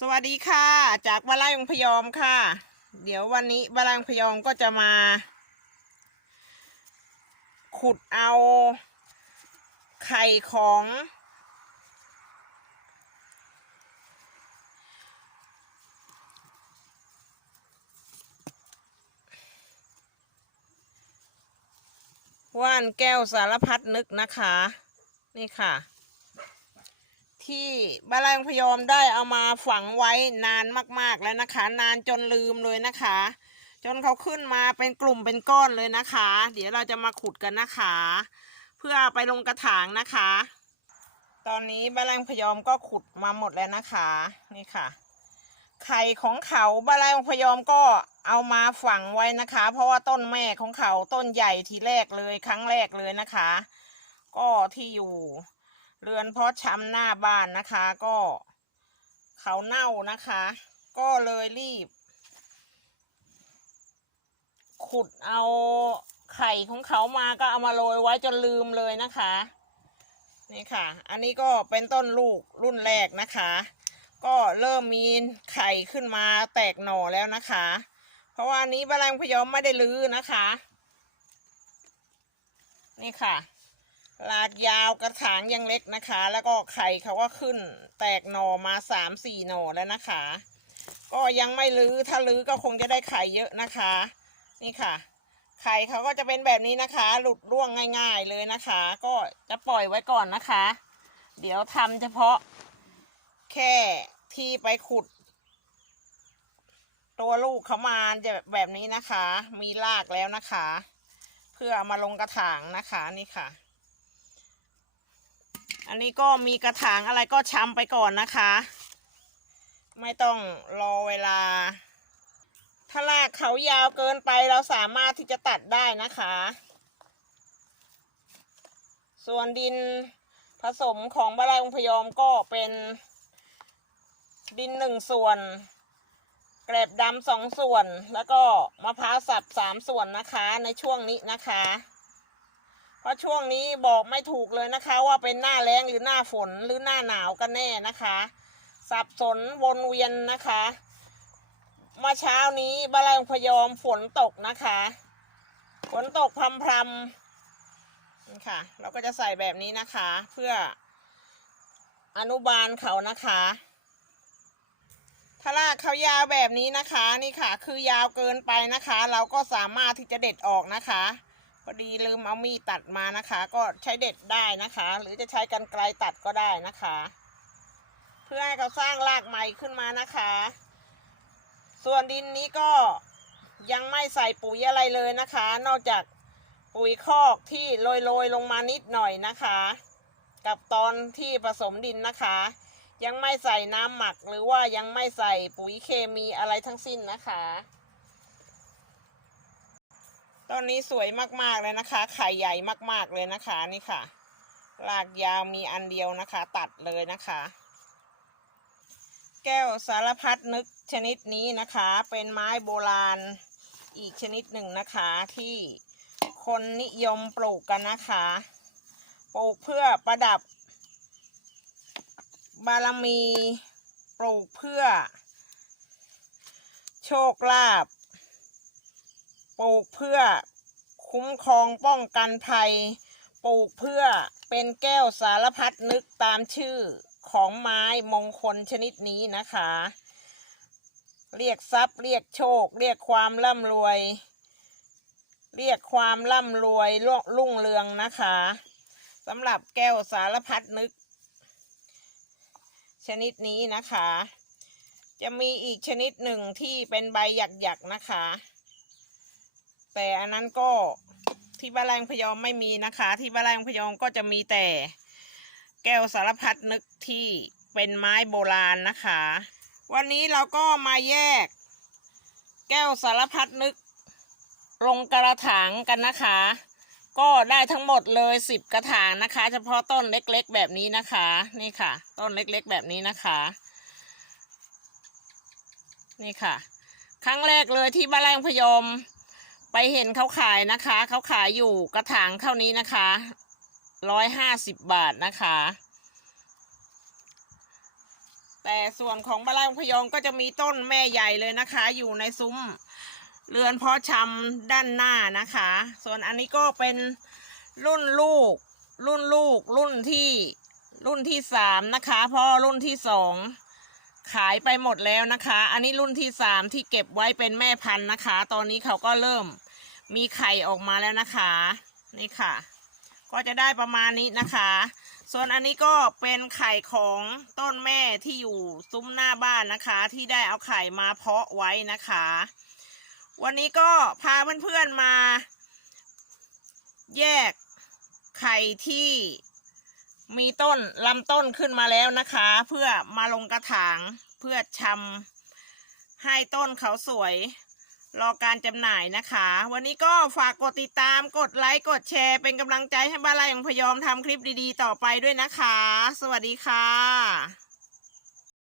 สวัสดีค่ะ จากบาลายองพยอมค่ะ เดี๋ยววันนี้บาลายองพยอมก็จะมา ขุดเอาไข่ของ ว่านแก้วสารพัดนึกนะคะ นี่ค่ะ ที่บาลายองพยอมได้เอามาฝังไว้นานมากๆแล้วนะคะ นานจนลืมเลยนะคะ จนเขาขึ้นมาเป็นกลุ่มเป็นก้อนเลยนะคะ เดี๋ยวเราจะมาขุดกันนะคะ เพื่อไปลงกระถางนะคะ ตอนนี้บาลายองพยอมก็ขุดมาหมดแล้วนะคะนี่ค่ะ ไข่ของเขาบาลายองพยอมก็เอามาฝังไว้นะคะ เพราะว่าต้นแม่ของเขาต้นใหญ่ทีแรกเลยครั้งแรกเลยนะคะ ก็ที่อยู่ เรือนเพาะชำหน้าบ้านนะคะ ก็เขาเน่านะคะ ก็เลยรีบ ขุดเอาไข่ของเขามาก็เอามาโรยไว้จนลืมเลยนะคะ นี่ค่ะ อันนี้ก็เป็นต้นลูกรุ่นแรกนะคะ ก็เริ่มมีไข่ขึ้นมาแตกหน่อแล้วนะคะ เพราะว่าอันนี้บาลังพยอมไม่ได้ลื้อนะคะ นี่ค่ะ ลากยาวกระถางยังเล็กนะคะ แล้วก็ไข่เขาก็ขึ้น แตกหน่อมาสามสี่หน่อแล้วนะคะ ก็ยังไม่ลื้อถ้าลื้อก็คงจะได้ไข่เยอะนะคะ นี่ค่ะ ไข่เขาก็จะเป็นแบบนี้นะคะ หลุดร่วงง่าย ๆเลยนะคะ ก็จะปล่อยไว้ก่อนนะคะ เดี๋ยวทำเฉพาะ แค่ที่ไปขุด ตัวลูกเขามาจะแบบนี้นะคะ มีรากแล้วนะคะ เพื่อมาลงกระถางนะคะนี่ค่ะ อันนี้ก็มีกระถางอะไรก็ช้ำไปก่อนนะคะ ไม่ต้องรอเวลา ถ้ารากเขายาวเกินไปเราสามารถที่จะตัดได้นะคะ ส่วนดินผสมของบาลายองพยอมก็เป็น ดินหนึ่งส่วนแกลบดำสองส่วน แล้วก็มะพร้าวสับสามส่วนนะคะในช่วงนี้นะคะ เพราะช่วงนี้บอกไม่ถูกเลยนะคะ ว่าเป็นหน้าแล้งหรือหน้าฝนหรือหน้าหนาวกันแน่นะคะ สับสนวนเวียนนะคะเมื่อเช้านี้บาลายองพยอมฝนตกนะคะ ฝนตกพรำพรำนี่ค่ะ เราก็จะใส่แบบนี้นะคะ เพื่ออนุบาลเขานะคะถ้ารากเขายาวแบบนี้นะคะนี่ค่ะ คือยาวเกินไปนะคะ เราก็สามารถที่จะเด็ดออกนะคะ พอดีลืมเอามีดตัดมานะคะ ก็ใช้เด็ดได้นะคะ หรือจะใช้กรรไกรตัดก็ได้นะคะ เพื่อให้เขาสร้างรากใหม่ขึ้นมานะคะ ส่วนดินนี้ก็ยังไม่ใส่ปุ๋ยอะไรเลยนะคะ นอกจากปุ๋ยคอกที่โรยๆลงมานิดหน่อยนะคะ กับตอนที่ผสมดินนะคะ ยังไม่ใส่น้ำหมักหรือว่ายังไม่ใส่ปุ๋ยเคมีอะไรทั้งสิ้นนะคะ ต้นนี้สวยมากๆเลยนะคะ ไข่ใหญ่มากๆเลยนะคะนี่ค่ะรากยาวมีอันเดียวนะคะ ตัดเลยนะคะ แก้วสารพัดนึกชนิดนี้นะคะ เป็นไม้โบราณอีกชนิดหนึ่งนะคะที่คนนิยมปลูกกันนะคะ ปลูกเพื่อประดับ บารมี ปลูกเพื่อ โชคลาภ ปลูกเพื่อคุ้มครองป้องกันภัย ปลูกเพื่อเป็นแก้วสารพัดนึกตามชื่อของไม้มงคลชนิดนี้นะคะ เรียกทรัพย์เรียกโชค เรียกความร่ำรวย เรียกความร่ำรวยรุ่งเรืองนะคะสำหรับแก้วสารพัดนึก ชนิดนี้นะคะ จะมีอีกชนิดหนึ่งที่เป็นใบหยักๆนะคะ แต่อันนั้นก็ที่บ้านแรงพยอมไม่มีนะคะ ที่บ้านแรงพยอมก็จะมีแต่แก้วสารพัดนึกที่เป็นไม้โบราณนะคะ วันนี้เราก็มาแยก แก้วสารพัดนึก ลงกระถางกันนะคะ ก็ได้ทั้งหมดเลยสิบกระถางนะคะ เฉพาะต้นเล็กๆ แบบนี้นะคะ นี่ค่ะ ต้นเล็กๆ แบบนี้นะคะ นี่ค่ะ ครั้งแรกเลยที่บ้านแรงพยอม ไปเห็นเขาขายนะคะ เขาขายอยู่กระถางเท่านี้นะคะร้อยห้าสิบบาทนะคะ แต่ส่วนของบานไร่องพยอมก็จะมีต้นแม่ใหญ่เลยนะคะ อยู่ในซุ้มเรือนเพาะชำด้านหน้านะคะ ส่วนอันนี้ก็เป็นรุ่นลูก รุ่นลูก รุ่นที่รุ่นที่สามนะคะเพราะรุ่นที่สอง ขายไปหมดแล้วนะคะ อันนี้รุ่นที่สามที่เก็บไว้เป็นแม่พันธุ์นะคะ ตอนนี้เขาก็เริ่มมีไข่ออกมาแล้วนะคะ นี่ค่ะ ก็จะได้ประมาณนี้นะคะ ส่วนอันนี้ก็เป็นไข่ของต้นแม่ที่อยู่ซุ้มหน้าบ้านนะคะ ที่ได้เอาไข่มาเพาะไว้นะคะ วันนี้ก็พาเพื่อนๆมา แยกไข่ที่ มีต้นลำต้นขึ้นมาแล้วนะคะ เพื่อมาลงกระถางเพื่อชำให้ต้นเขาสวย รอการจำหน่ายนะคะ วันนี้ก็ฝากกดติดตามกดไลค์ กดแชร์ เป็นกำลังใจให้บ้านไร่ของพยอมทำคลิปดีๆ ต่อไปด้วยนะคะ สวัสดีค่ะ